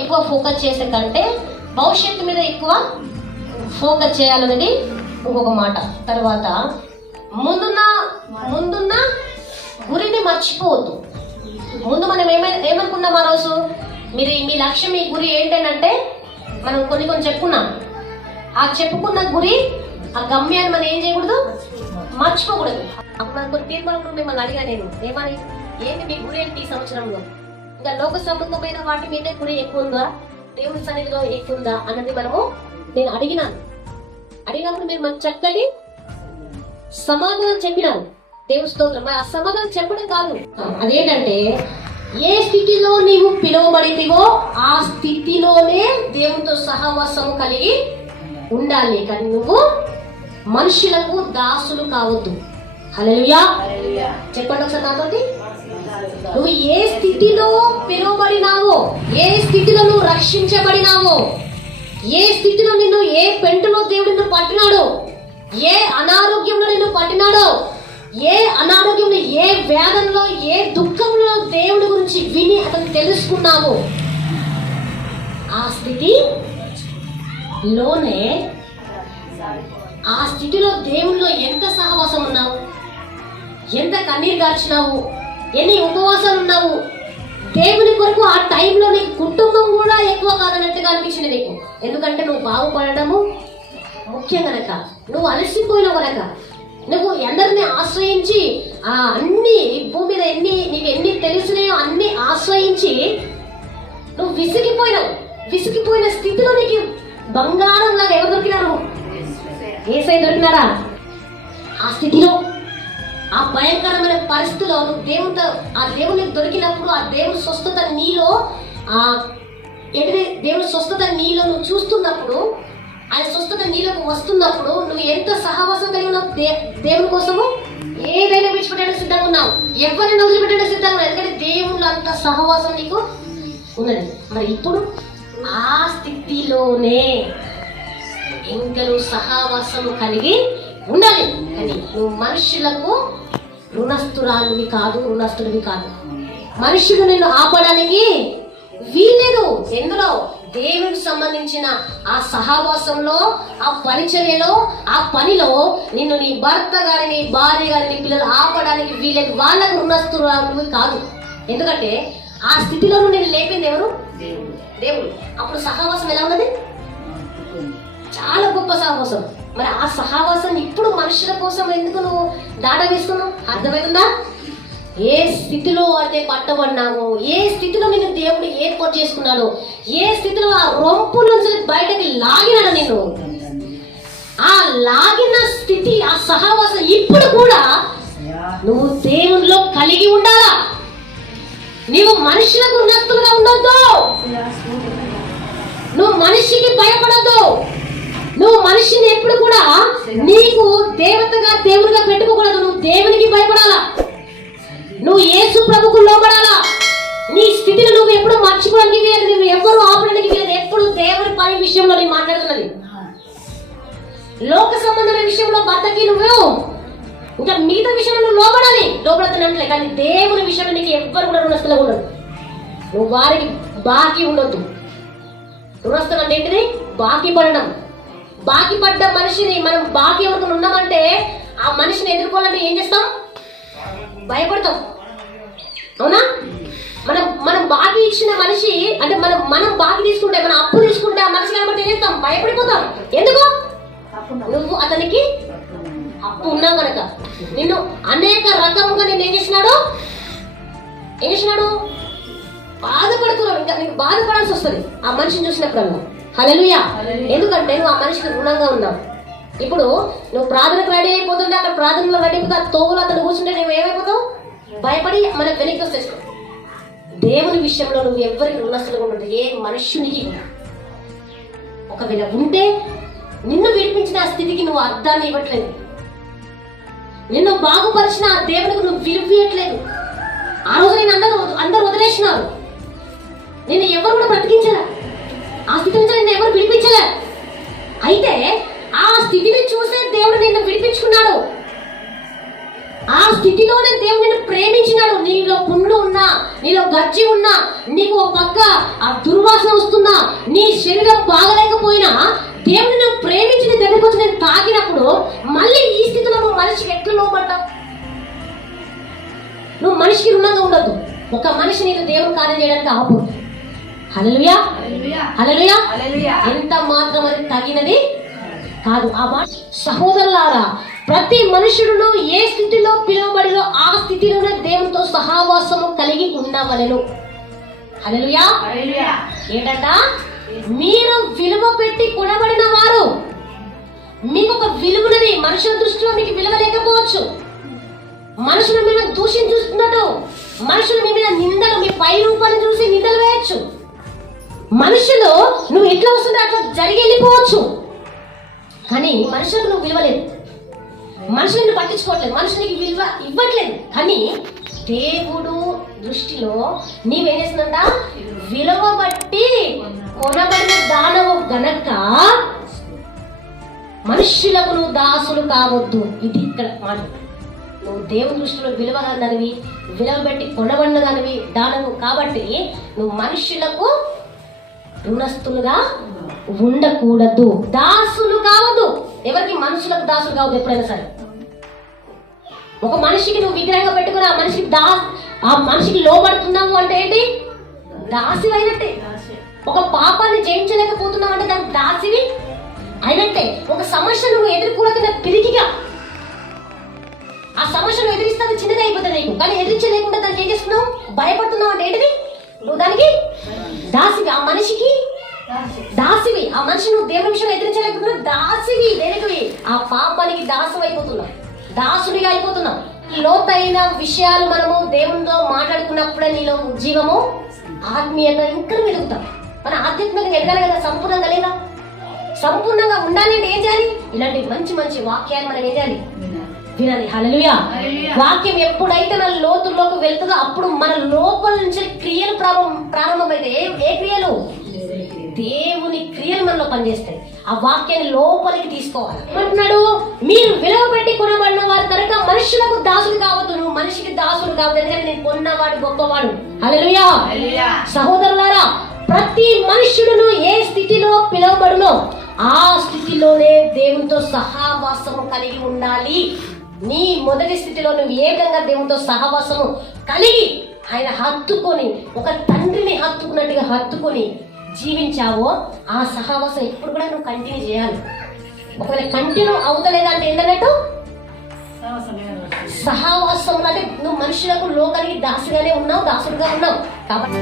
ఎక్కువ ఫోకస్ చేసే కంటే భవిష్యత్తు మీద ఎక్కువ ఫోకస్ చేయాలనేది ఇంకొక మాట. తర్వాత ముందున్న గురిని మర్చిపోవద్దు. ముందు మనం ఏమనుకున్నాం ఆ రోజు, మీ లక్ష్యం, మీ గురి ఏంటంటే మనం కొన్ని చెప్పుకున్నాం. ఆ చెప్పుకున్న గురి, ఆ గమ్యాన్ని మనం ఏం చేయకూడదు, మర్చిపోకూడదు. అప్పుడు మనం కొన్ని తీర్మానం మిమ్మల్ని అడిగా నేను, ఏంటి మీ గురి ఏంటి ఈ సంవత్సరంలో? ఇంకా లోక సంబంధమైన వాటి మీదే గురి ఎక్కువ ఉందా, దేవుని సన్నిధిలో ఎక్కువ ఉందా అన్నది నేను అడిగినప్పుడు మీరు మనకు చక్కటి సమాధానం చెప్పినారు. దేవుని స్తోత్రం. మరి ఆ సమాధానం చెప్పడం కాదు, అదేంటంటే ఏ స్థితిలో నీవు పిలువబడితివో ఆ స్థితిలోనే దేవునితో సహవాసం కలిగి ఉండాలి. కానీ నువ్వు మనుషులకు దాసులు కావద్దు. హల్లెలూయా చెప్పండి ఒకసారి నాతోటి. నువ్వు ఏ స్థితిలో పిలువబడినావో, ఏ స్థితిలో నువ్వు రక్షించబడినావో, ఏ స్థితిలో నిన్ను, ఏ పెంటలో దేవుడు నిన్ను పట్టినాడో, ఏ అనారోగ్యంలో నిన్ను పట్టినాడో, ఏ అనారోగ్యంలో, ఏ వేదనలో, ఏ దుఃఖంలో దేవుడి గురించి విని అతను తెలుసుకున్నావో ఆ స్థితిలోనే, ఆ స్థితిలో దేవుడిలో ఎంత సహవాసం ఉన్నావు, ఎంత కన్నీరు గార్చినావు, ఎన్ని ఉపవాసాలు ఉన్నావు దేవుని కొరకు. ఆ టైంలో నీకు కుటుంబం కూడా ఎక్కువ కాదన్నట్టుగా అనిపించింది నీకు. ఎందుకంటే నువ్వు బాగుపడము ముఖ్యం కనుక, నువ్వు అలసిపోయినావు కనుక, నువ్వు అందరినీ ఆశ్రయించి అన్ని భూమి మీద నీకు ఎన్ని తెలిసినాయో అన్ని ఆశ్రయించి నువ్వు విసిగిపోయిన స్థితిలో నీకు బంగారం లాగా ఎవరు దొరికినారు? యేసయ్య దొరికినారా? ఆ స్థితిలో, ఆ భయంకరమైన పరిస్థితిలో నువ్వు దేవునికి దొరికినప్పుడు, ఆ దేవుని స్వస్థత నీలో, దేవుని స్వస్థత నీలో నువ్వు చూస్తున్నప్పుడు, ఆయన స్వస్థత నీలోకి వస్తున్నప్పుడు నువ్వు ఎంత సహవాసం కలిగి ఉన్నావు దేవుని కోసము. ఏదైనా విడిచిపెట్టడానికి సిద్ధంగా ఉన్నావు, ఎవరైనా వదిలిపెట్టడానికి సిద్ధంగా ఉన్నావు. ఎందుకంటే దేవుళ్ళు అంత సహవాసం నీకు ఉన్నది. మరి ఇప్పుడు ఆ స్థితిలోనే ఇంకా నువ్వు సహవాసం కలిగి ఉండాలి. కానీ నువ్వు మనుషులకు రుణస్తురాలువి కాదు, రుణస్తుడివి కాదు. మనుషులు నిన్ను ఆపడానికి వీలేదు. ఎందులో? దేవునికి సంబంధించిన ఆ సహవాసంలో, ఆ పరిచర్యలో, ఆ పనిలో నిన్ను నీ భర్త గాని, నీ భార్య గాని, నీ పిల్లలు ఆపడానికి వీలేదు. వాళ్ళకు రుణస్తురాలువి కాదు. ఎందుకంటే ఆ స్థితిలో నేను లేపింది ఎవరు? దేవుడు. అప్పుడు సహవాసం ఎలా ఉన్నది? చాలా గొప్ప సహవాసం. మరి ఆ సహవాసాన్ని ఇప్పుడు మనుషుల కోసం ఎందుకు నువ్వు దాట వేస్తున్నావు? అర్థమవుతుందా? ఏ స్థితిలో అయితే పట్టబడినావో, ఏ స్థితిలో నిన్ను దేవుడు ఏర్పాటు చేసుకున్నాడో, ఏ స్థితిలో ఆ రొంపు నుంచి బయటకి లాగినాడు నిన్ను, ఆ లాగిన స్థితి, ఆ సహవాసం ఇప్పుడు కూడా నువ్వు దేవునిలో కలిగి ఉండాలా. నీవు మనుషులకు ఉన్నతులుగా ఉండొద్దు, నువ్వు మనిషికి భయపడద్దు, నువ్వు మనిషిని ఎప్పుడు కూడా నీకు దేవతగా, దేవునిగా పెట్టుకోకూడదు. నువ్వు దేవునికి భయపడాలా, నువ్వు యేసు ప్రభుకు లోబడాలా. నీ స్థితిని నువ్వు ఎప్పుడు మర్చిపోవడానికి వేరు, నువ్వు ఎవరు ఆపడానికి వేరు. ఎప్పుడు దేవుని పని విషయంలో నేను మాట్లాడుతున్నది. లోక సంబంధమైన విషయంలో భర్తకి నువ్వు ఇంకా మిగతా విషయంలో నువ్వు లోబడుతున్నట్లే. కానీ దేవుని విషయంలో నీకు ఎవ్వరు కూడా రుణస్థులు ఉండదు. నువ్వు వారికి బాకీ ఉండొద్దు. రుణస్థులు అంటే ఏంటిది? బాకీ పడడం. బాకీ పడ్డ మనిషిని మనం బాకీ ఎవరికి ఉన్నామంటే ఆ మనిషిని ఎదుర్కోవాలంటే ఏం చేస్తాం? భయపడతాం. అవునా? మనం బాకీ ఇచ్చిన మనిషి అంటే మనం బాకీ తీసుకుంటే, మనం అప్పు తీసుకుంటే ఆ మనిషి కాబట్టి ఏం చేస్తాం? భయపడిపోతాం. ఎందుకు? నువ్వు అతనికి అప్పు ఉన్నావు కనుక. నిన్ను అనేక రకముగా నేను ఏం చేసినాడు? బాధపడుతున్నావు. ఇంకా నీకు బాధపడాల్సి వస్తుంది ఆ మనిషిని చూసినప్పుడల్లా. హల్లెలూయా. ఎందుకంటే నువ్వు ఆ మనిషికి రుణంగా ఉన్నావు. ఇప్పుడు నువ్వు ప్రార్థనకు రెడీ అయిపోతుంటే, అక్కడ ప్రార్థనలో రెడీ అయిపోతే ఆ తోగులు అతను కూర్చుంటే నువ్వు ఏమైపోతావు? భయపడి మన వెనక్కి వచ్చేసుకో. దేవుని విషయంలో నువ్వు ఎవరికి రుణస్తులుగా ఉండదు. ఏ మనుష్యునికి ఒకవేళ ఉంటే నిన్ను విడిపించిన ఆ స్థితికి నువ్వు అర్థాన్ని ఇవ్వట్లేదు. నిన్ను బాగుపరిచిన ఆ దేవునికి నువ్వు విలువట్లేదు. ఆ రోజు నేను అందరూ వదిలేసినారు. నేను ఎవరు కూడా బ్రతికించలే. ఆ స్థితి నుంచి నిన్ను ఎవరు విడిపించలే. అయితే ఆ స్థితిని చూసే దేవుడు నిన్ను విడిపించుకున్నాడు. ఆ స్థితిలోనే దేవుడు నిన్ను ప్రేమించినాడు. నీలో పుండ్లు ఉన్నా, నీలో గజ్జి ఉన్నా, నీకు ఒక పక్క ఆ దుర్వాసన వస్తున్నా, నీ శరీరం బాగలేకపోయినా దేవుడు నిన్ను ప్రేమించి నీ దగ్గరికి వచ్చి నేను తాకినప్పుడు మళ్ళీ ఈ స్థితిలో నువ్వు మనిషికి ఎట్లా లోపడ్డావు? నువ్వు మనిషికి రుణంగా ఉండద్దు. ఒక మనిషి నీకు దేవుడు కార్యం చేయడానికి ఆపు. హల్లెలూయా, హల్లెలూయా. ఎంత మాత్రం అది తగినది కాదు. ఆ మాట సహోదరులారా, ప్రతి మనుషుడును ఏ స్థితిలో పిలువబడినో ఆ స్థితిలోనే దేవునితో సహవాసము కలిగి ఉండవలెను. హల్లెలూయా. ఏంటంట? మీరు విలువ పెట్టి కొనబడిన వారు. మీకు ఒక విలువనది. మనుషుల దృష్టిలో మీకు విలువ లేకపోవచ్చు. మనుషులు మీద దూషిని చూస్తున్నట్టు, మనుషులు మీ మీద నిందలు, మీ పై రూపాన్ని చూసి నిందలు వేయచ్చు. మనుషులు నువ్వు ఎట్లా వస్తుంటే అట్లా జరిగి వెళ్ళిపోవచ్చు. కానీ మనుషులకు నువ్వు విలువలేదు, మనుషులను పట్టించుకోవట్లేదు, మనుషునికి విలువ ఇవ్వట్లేదు. కానీ దేవుడు దృష్టిలో నీవేం చేస్తుందంట? విలువ బట్టి కొనబడిన దానవు గనక మనుష్యులకు నువ్వు దాసులు కావద్దు. ఇది ఇక్కడ మాట. నువ్వు దేవుని దృష్టిలో విలువగా దానివి, విలువ పెట్టి కొనబడిన దానివి, దానవు కాబట్టి నువ్వు మనుష్యులకు రుణస్తులుగా ఉండకూడదు, దాసులు కావద్దు. ఎవరికి? మనుషులకు దాసులు కావద్దు ఎప్పుడైనా సరే. ఒక మనిషికి నువ్వు విగ్రహంగా పెట్టుకుని ఆ మనిషికి లోబడుతున్నావు అంటే ఏంటి? దాసి అయినట్టే. ఒక పాపాన్ని జయించలేకపోతున్నావు అంటే దానికి దాసివి అయినట్టే. ఒక సమస్య నువ్వు ఎదుర్కోలేక పిరికిగా ఆ సమస్యను ఎదిరిస్తే చిన్నది అయిపోతుంది నీకు. కానీ ఎదిరించలేకుండా దానికి ఏం చేస్తున్నావు? భయపడుతున్నావు అంటే ఏంటిది? నువ్వు దానికి దాసివి, ఆ మనిషికి దాసివి. ఆ మనిషి నువ్వు దేవుని విషయం ఎదిరించలేకపోతున్నావు, దాసివి. దేనికి? ఆ పాపానికి దాసు అయిపోతున్నావు, దాసుడిగా అయిపోతున్నావు. లోతైన విషయాలు మనము దేవునితో మాట్లాడుకున్నప్పుడే నీలో ఉజ్జీవము, ఆత్మీయంగా ఇంకా ఎదుగుతాం. మన ఆధ్యాత్మికంగా ఎదగాలి కదా, సంపూర్ణంగా లేదా? సంపూర్ణంగా ఉండాలి అంటే ఏం చేయాలి? ఇలాంటి మంచి మంచి వాక్యాలు మనం ఏం చేయాలి? వినాలి. హల్లెలూయా. వాక్యం ఎప్పుడైతే మన లోతుల్లోకి వెళ్తుందో అప్పుడు మన లోపల నుంచి క్రియలు ప్రారంభమైతే ఏ క్రియలు? దేవుని క్రియలు మనలో పనిచేస్తాయి. ఆ వాక్యాన్ని లోపలికి తీసుకోవాలి. ఏమంటున్నాడు? మీరు విలువ పెట్టి కొనబడిన వారు కనుక మనుషులకు దాసులు కావద్దు. నువ్వు మనిషికి దాసులు కావద్దు, ఎందుకంటే నేను కొన్నవాడు గొప్పవాడు. హల్లెలూయా. సహోదరులారా, ప్రతి మనుష్యుడును ఏ స్థితిలో పిలువబడునో ఆ స్థితిలోనే దేవునితో సహవాసము కలిగి ఉండాలి. నీ మొదటి స్థితిలో నువ్వు ఏ విధంగా దేవునితో సహవాసము కలిగి ఆయన హత్తుకొని, ఒక తండ్రిని హత్తుకున్నట్టుగా హత్తుకొని జీవించావో ఆ సహవాసం ఎప్పుడు కూడా నువ్వు కంటిన్యూ చేయాలి. ఒకవేళ కంటిన్యూ అవుతలేదంటే ఏంటన్నట్టు? సహవాసం అంటే నువ్వు మనుషులకు లోకానికి దాసుగానే ఉన్నావు, దాసుడుగా ఉన్నావు కాబట్టి